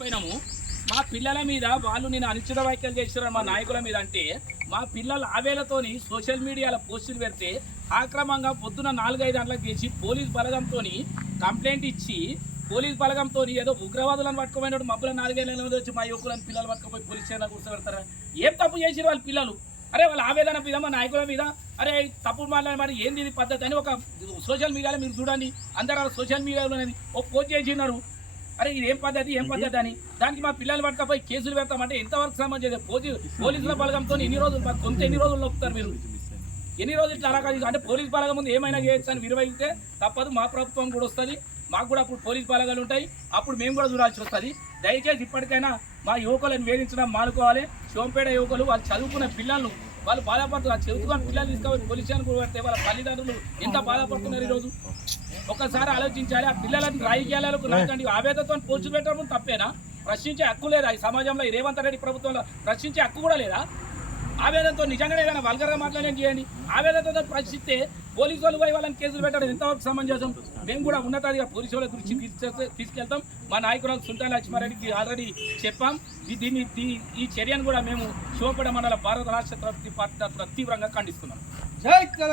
పోయినాము. మా పిల్లల మీద వాళ్ళు నేను అనిశ్చిత వ్యాఖ్యలు చేస్తున్నారు మా నాయకుల మీద అంటే మా పిల్లల ఆవేలతోని సోషల్ మీడియాలో పోస్టులు పెడితే ఆక్రమంగా పొద్దున నాలుగైదు గంటలకు చేసి పోలీస్ బలగంతో కంప్లైంట్ ఇచ్చి పోలీస్ బలగంతో ఏదో ఉగ్రవాదులను పట్టుకోమైనప్పుడు మబ్బుల నాలుగైదు నెలల మీద వచ్చి మా యువకులను పిల్లలు పట్టుకుపోయి పోలీస్ స్టేషన్ కూర్చోబెడతారా? ఏం తప్పు చేసిరు వాళ్ళ పిల్లలు? అరే వాళ్ళ ఆవేదన మీద మా నాయకుల మీద అరే తప్పుడు మాట్లాడి మరి ఏంది ఇది పద్ధతి అని ఒక సోషల్ మీడియాలో మీరు చూడండి అందరూ సోషల్ మీడియాలో ఒక పోస్ట్ చేసినారు. అరే ఇది ఏం పద్ధతి ఏం పద్ధతి అని? దానికి మా పిల్లలు పట్టుకపోయి కేసులు పెడతామంటే ఎంతవరకు సంబంధించి పోలీ పోలీసుల బలగంతో ఎన్ని రోజులు కొంత ఎన్ని రోజులు నొక్కుతారు మీరు? ఎన్ని రోజులు కాదు అంటే పోలీస్ బలగం ముందు ఏమైనా చేయొచ్చు అని విరవగితే తప్పదు మా ప్రభుత్వం కూడా వస్తుంది. మాకు కూడా అప్పుడు పోలీస్ బలగాలు ఉంటాయి. అప్పుడు మేము కూడా చూడాల్సి వస్తుంది. దయచేసి ఇప్పటికైనా మా యువకులను వేధించడం మానుకోవాలి. సోంపేట యువకులు వాళ్ళు చదువుకున్న పిల్లలను వాళ్ళు బాధపడుతున్నారు. చదువుకున్న పిల్లలు తీసుకొని పోలీస్ స్టేషన్ వాళ్ళ తల్లిదండ్రులు ఎంత బాధపడుతున్నారు ఈరోజు ఒక్కసారి ఆలోచించాలి ఆ పిల్లలను రాజకీయాలకు రాకండి. ఆవేదనతో పోల్చి పెట్టడం తప్పేనా? ప్రశ్నించే హక్కు లేదా? ఈ సమాజంలో ఈ రేవంత్ రెడ్డి ప్రభుత్వంలో ప్రశ్నించే హక్కు కూడా లేదా? ఆవేదనతో నిజంగానే ఏదైనా వల్గర్గా మాట్లాడేం చేయండి. ఆవేదనతో ప్రశ్నిస్తే పోలీసు వాళ్ళు పోయి వాళ్ళని కేసులు పెట్టడం ఎంతవరకు సమంజసం? మేము కూడా ఉన్నతాధిగా పోలీసు వాళ్ళ గురించి తీసుకెళ్తే తీసుకెళ్తాం. మా నాయకురాలు సుంటా లక్ష్మారెడ్డికి ఆల్రెడీ చెప్పాం. దీన్ని దీ- ఈ చర్యను కూడా మేము శివపడ మండల భారత రాష్ట్ర పార్టీ తీవ్రంగా ఖండిస్తున్నాం. జై